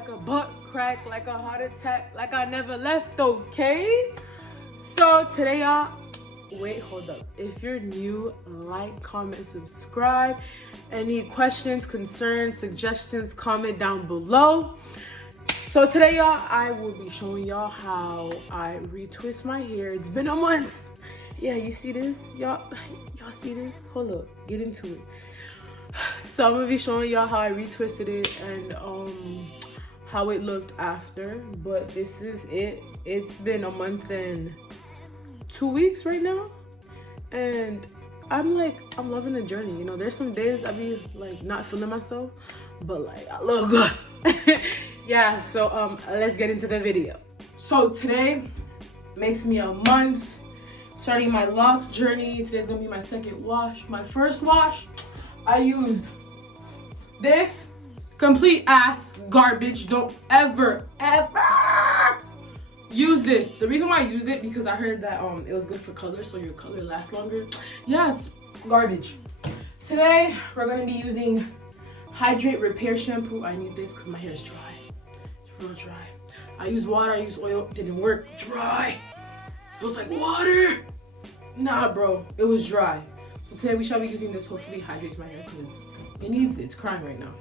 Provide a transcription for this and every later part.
like a butt crack, like a heart attack, like I never left, okay? So today, y'all, wait, hold up. If you're new, like, comment, subscribe. Any questions, concerns, suggestions, comment down below. So today, y'all, I will be showing y'all how I retwist my hair. It's been a month. Yeah, you see this? Y'all see this? Hold up, get into it. So I'm gonna be showing y'all how I retwisted it and how it looked after. But this is it. It's been a month and 2 weeks right now, and I'm loving the journey. You know, there's some days I be like not feeling myself, but like I look good. Yeah, so let's get into the video. So today makes me a month starting my lock journey. Today's gonna be my second wash. My first wash, I used this complete ass garbage. Don't ever use this. The reason why I used it because I heard that it was good for color, so your color lasts longer. Yeah, it's garbage. Today we're gonna be using Hydrate Repair shampoo. I need this because my hair is dry. It's real dry. I use water, I use oil, didn't work. Dry. It was like water. Nah, bro, it was dry. So today we shall be using this. Hopefully hydrates my hair because it needs it. It's crying right now.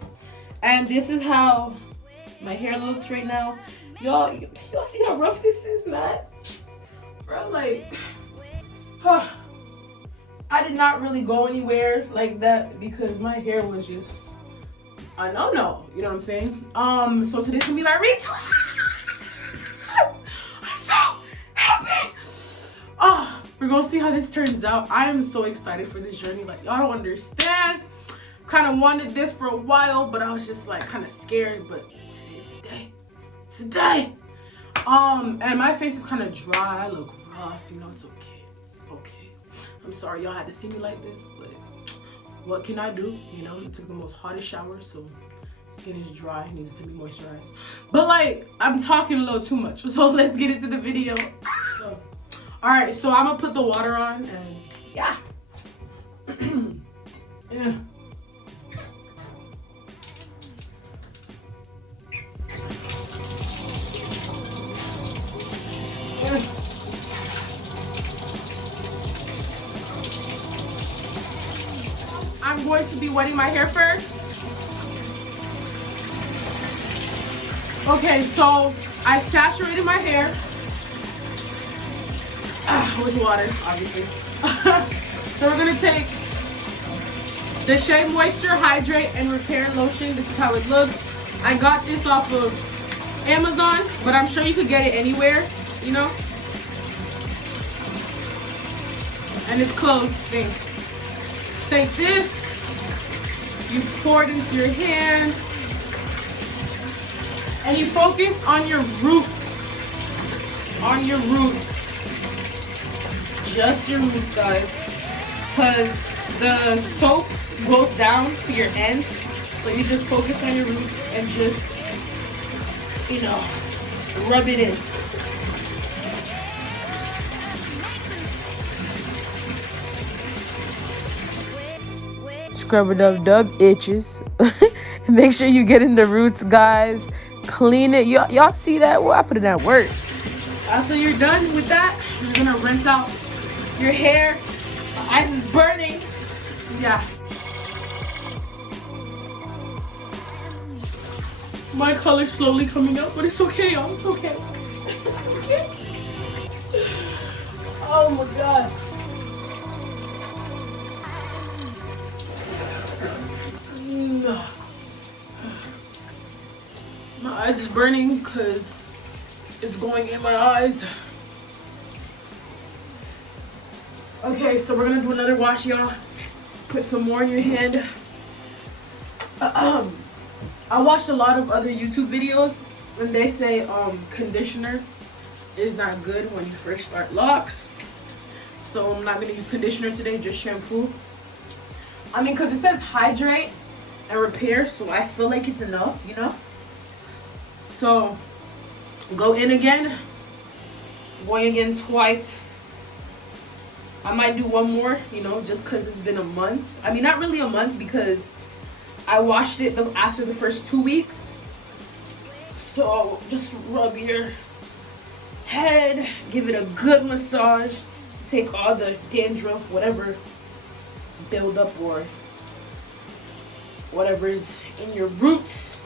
And this is how my hair looks right now. Y'all see how rough this is, man? Bro, like, I did not really go anywhere like that because my hair was just a no-no. You know what I'm saying? So today's gonna be my retwist. I'm so happy. We're gonna see how this turns out. I am so excited for this journey. Like, y'all don't understand. Kind of wanted this for a while, but I was just like kind of scared. But today's the day. It's the day. And my face is kind of dry. I look rough. You know, it's okay. It's okay. I'm sorry y'all had to see me like this, but what can I do? You know, it took the most hottest shower, so skin is dry. It needs to be moisturized. But like, I'm talking a little too much, so let's get into the video. So, all right, so I'm gonna put the water on, and yeah. Yeah. I'm going to be wetting my hair first. Okay, so I saturated my hair with water, obviously. So we're gonna take the Shea Moisture Hydrate and Repair Lotion. This is how it looks. I got this off of Amazon, but I'm sure you could get it anywhere, you know? And it's closed thing. Take this, you pour it into your hand, and you focus on your roots. On your roots. Just your roots, guys. Because the soap goes down to your ends. So you just focus on your roots and just, you know, rub it in. Scrub it up, dub itches. Make sure you get in the roots, guys. Clean it. Y'all see that? Well, I put it at work. After you're done with that, you're gonna rinse out your hair. My eyes is burning. Yeah. My color's slowly coming up, but it's okay, y'all. It's okay. Oh my god. My eyes is burning because it's going in my eyes. Okay, so we're gonna do another wash, y'all. Put some more in your hand. I watched a lot of other YouTube videos when they say conditioner is not good when you first start locks. So I'm not gonna use conditioner today, just shampoo. I mean, because it says hydrate and repair, so I feel like it's enough, you know? So go in again, going again twice. I might do one more, you know, just because it's been a month. I mean, not really a month because I washed it after the first 2 weeks. So just rub your head, give it a good massage, take all the dandruff, whatever build up or whatever is in your roots.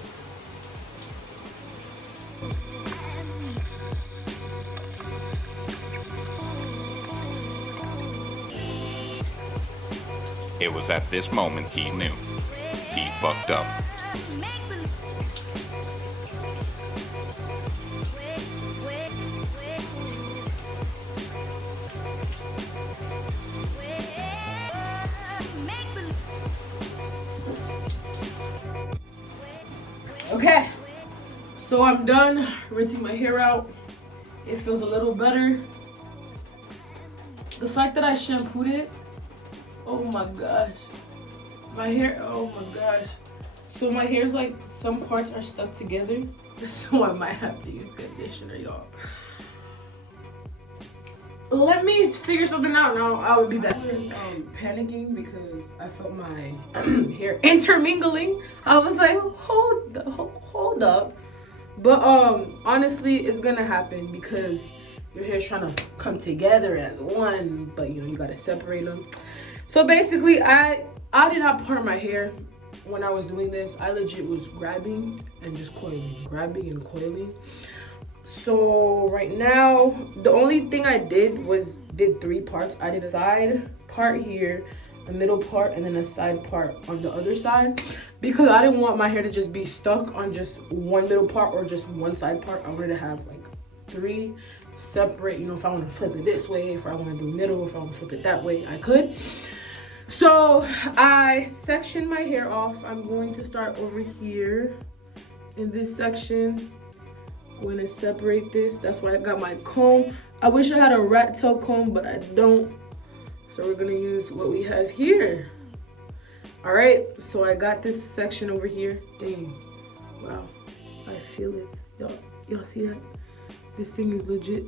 It was at this moment he knew. He fucked up. Okay, so I'm done rinsing my hair out. It feels a little better. The fact that I shampooed it, oh my gosh. My hair, oh my gosh. So my hair's like, some parts are stuck together. So I might have to use conditioner, y'all. Let me figure something out now. I will be back. I was panicking because I felt my hair intermingling. I was like, hold up. But honestly, it's gonna happen because your hair's trying to come together as one, but you know, you gotta separate them. So basically, I did not part my hair when I was doing this. I legit was grabbing and just coiling, grabbing and coiling. So right now, the only thing I did was did 3 parts. I did a side part here, a middle part, and then a side part on the other side, because I didn't want my hair to just be stuck on just one middle part or just one side part. I wanted to have like 3 separate, you know, if I want to flip it this way, if I want to do middle, if I want to flip it that way, I could. So I sectioned my hair off. I'm going to start over here in this section. I'm going to separate this. That's why I got my comb. I wish I had a rat tail comb, but I don't. So we're going to use what we have here. All right, so I got this section over here. Dang, wow, I feel it. Y'all see that? This thing is legit.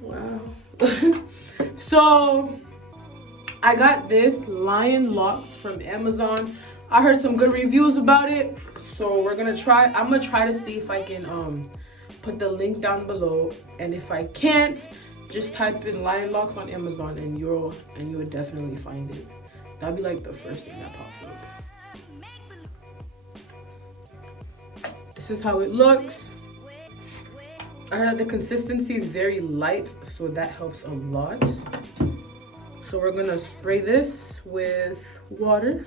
Wow. So I got this Lion Locks from Amazon. I heard some good reviews about it, so we're gonna try. I'm gonna try to see if I can put the link down below, and if I can't, just type in Lion Locks on Amazon and you'll definitely find it. That'll be like the first thing that pops up. This is how it looks. I heard that the consistency is very light, so that helps a lot. So we're gonna spray this with water.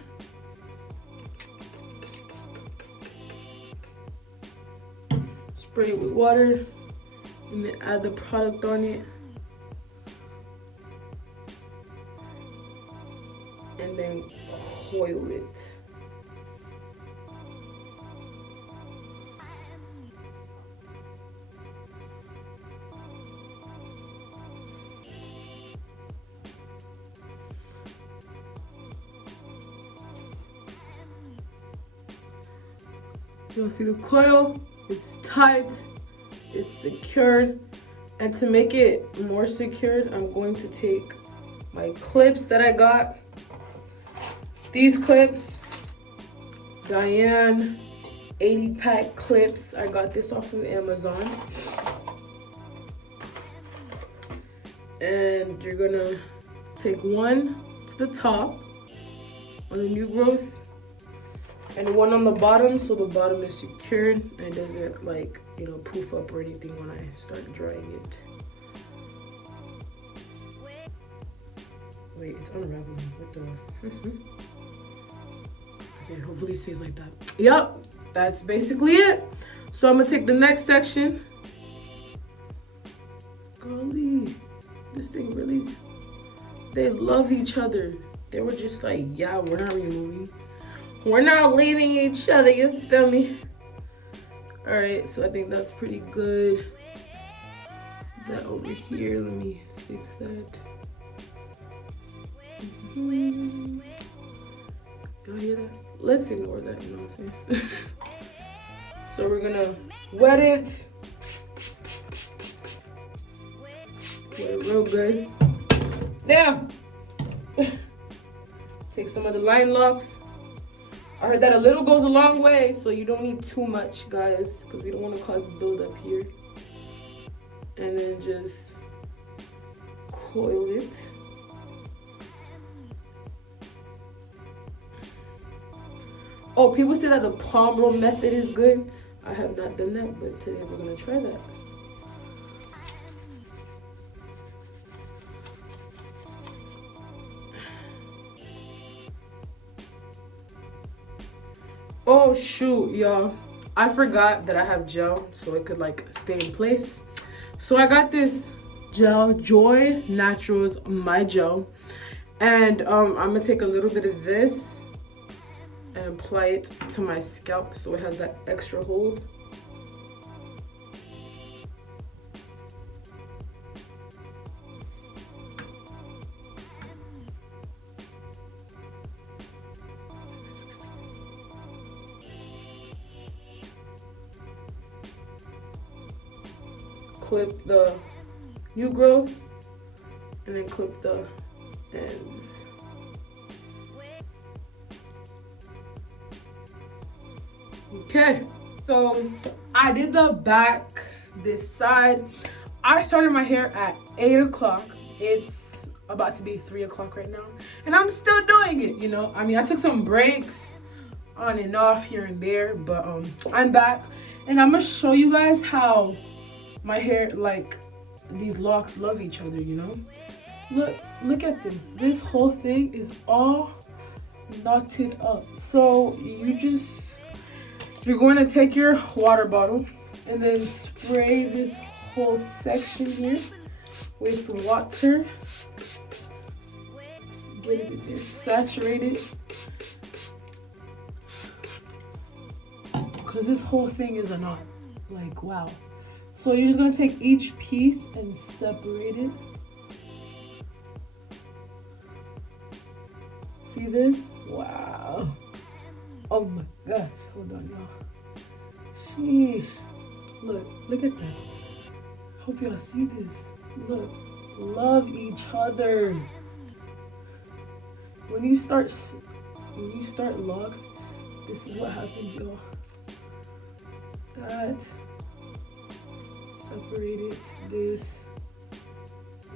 Spray it with water and then add the product on it. And then coil it. You'll see the coil, it's tight, it's secured. And to make it more secured, I'm going to take my clips that I got. These clips, Diane 80-pack clips. I got this off of Amazon. And you're gonna take one to the top on the new growth and one on the bottom, so the bottom is secured and it doesn't, like, you know, poof up or anything when I start drying it. Wait, it's unraveling. What the? Okay, hopefully it stays like that. Yep, that's basically it. So I'm gonna take the next section. Golly, this thing really, they love each other. They were just like, yeah, we're not removing. We're not leaving each other, you feel me? All right, so I think that's pretty good. That over here, let me fix that. Y'all hear that? Let's ignore that, you know what I'm saying? So we're gonna wet it. Wet it real good. Now, take some of the Lion Locks. I heard that a little goes a long way, so you don't need too much, guys, because we don't want to cause buildup here. And then just coil it. Oh, people say that the palm roll method is good. I have not done that, but today we're gonna try that. Oh shoot, y'all. I forgot that I have gel so it could like stay in place. So I got this gel, Joie Naturals My Gel. And I'm gonna take a little bit of this and apply it to my scalp so it has that extra hold. Clip the new growth and then clip the ends. Okay, so I did the back, this side. I started my hair at 8 o'clock. It's about to be 3 o'clock right now, and I'm still doing it, you know. I mean, I took some breaks on and off here and there, but I'm back, and I'm gonna show you guys how my hair, like, these locks love each other, you know. Look at this. This whole thing is all knotted up. So you're going to take your water bottle and then spray this whole section here with water. Get it saturated, because this whole thing is a knot. Like, wow. So you're just gonna take each piece and separate it. See this? Wow. Oh my gosh. Hold on, y'all. Sheesh. Look at that. Hope y'all see this. Look. Love each other. When you start locks, this is what happens, y'all. That. Separate it, this.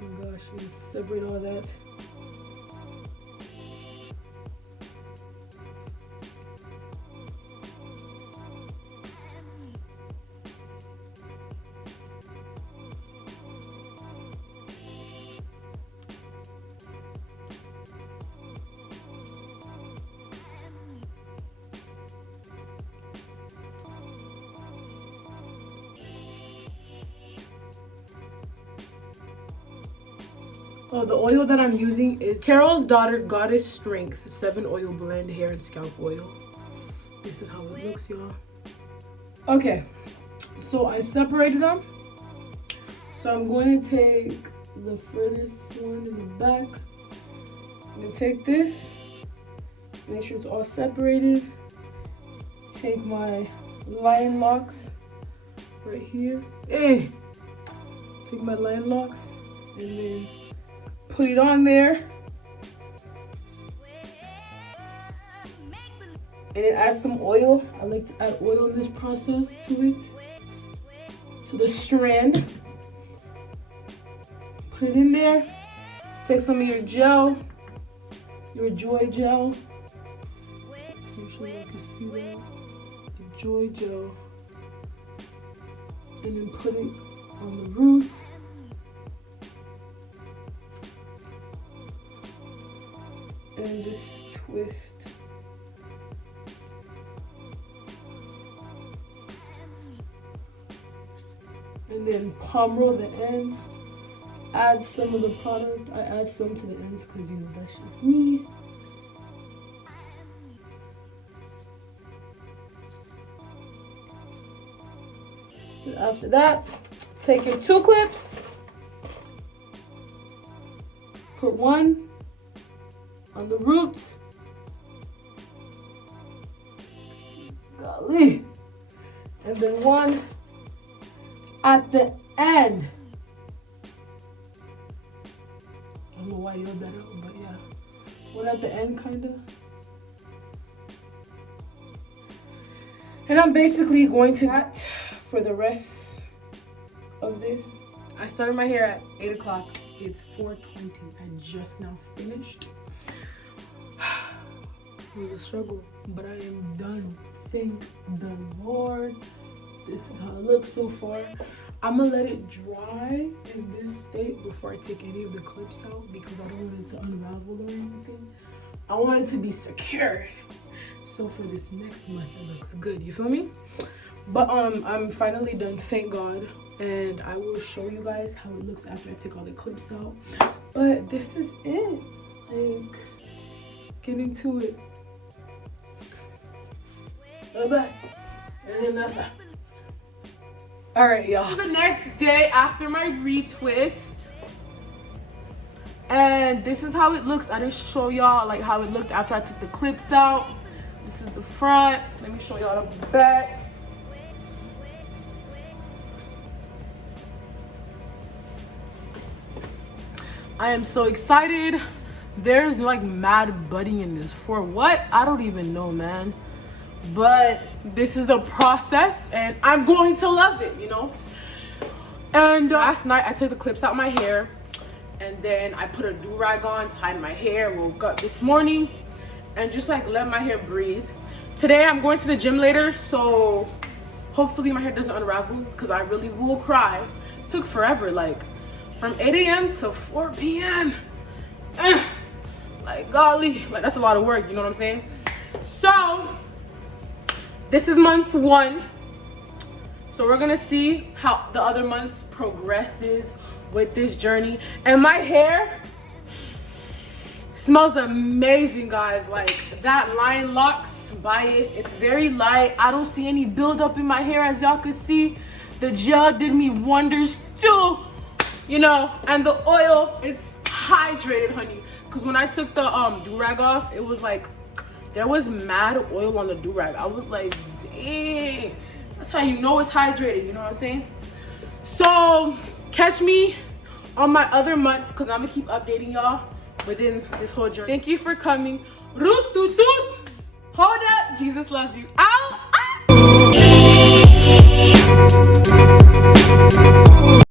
Oh my gosh, we separate all that. Oh, the oil that I'm using is Carol's Daughter Goddess Strength 7 Oil Blend Hair and Scalp Oil. This is how it looks, y'all. Okay, so I separated them. So I'm going to take the furthest one in the back. I'm going to take this, make sure it's all separated. Take my lion locks right here. Hey! Take my lion locks and then put it on there, and then add some oil. I like to add oil in this process to it, to the strand. Put it in there. Take some of your gel, your Joie gel. Make sure you can see that. The Joie gel. And then put it on the roots. And just twist. And then palm roll the ends. Add some of the product. I add some to the ends because, you know, that's just me. And after that, take your 2 clips. Put one on the roots. Golly. And then one at the end. I don't know why I yelled that out, but yeah. One at the end, kinda. And I'm basically going to that for the rest of this. I started my hair at 8 o'clock. It's 4:20. I just now finished. It was a struggle, but I am done. Thank the Lord. This is how it looks so far. I'm gonna let it dry in this state before I take any of the clips out because I don't want it to unravel or anything. I want it to be secured. So for this next month, it looks good. You feel me? But I'm finally done, thank God. And I will show you guys how it looks after I take all the clips out. But this is it. Like, get into it. Bye-bye. And then that's it. Alright, y'all. The next day after my retwist. And this is how it looks. I didn't show y'all like how it looked after I took the clips out. This is the front. Let me show y'all the back. I am so excited. There's like mad budding in this. For what? I don't even know, man. But this is the process and I'm going to love it, you know. And last night I took the clips out my hair and then I put a do-rag on, tied my hair, woke up this morning and just like let my hair breathe. Today I'm going to the gym later, so hopefully my hair doesn't unravel because I really will cry. It took forever, like from 8 a.m. to 4 p.m. Like golly, like that's a lot of work, you know what I'm saying? So this is month 1. So we're gonna see how the other months progresses with this journey. And my hair smells amazing, guys. Like that line Locs, buy it. It's very light. I don't see any buildup in my hair, as y'all can see. The gel did me wonders too, you know. And the oil is hydrated, honey. Cause when I took the do-rag off, it was like there was mad oil on the do-rag. I was like, dang. That's how you know it's hydrated, you know what I'm saying? So catch me on my other months because I'm gonna keep updating y'all within this whole journey. Thank you for coming. Root toot toot. Hold up. Jesus loves you. Ow!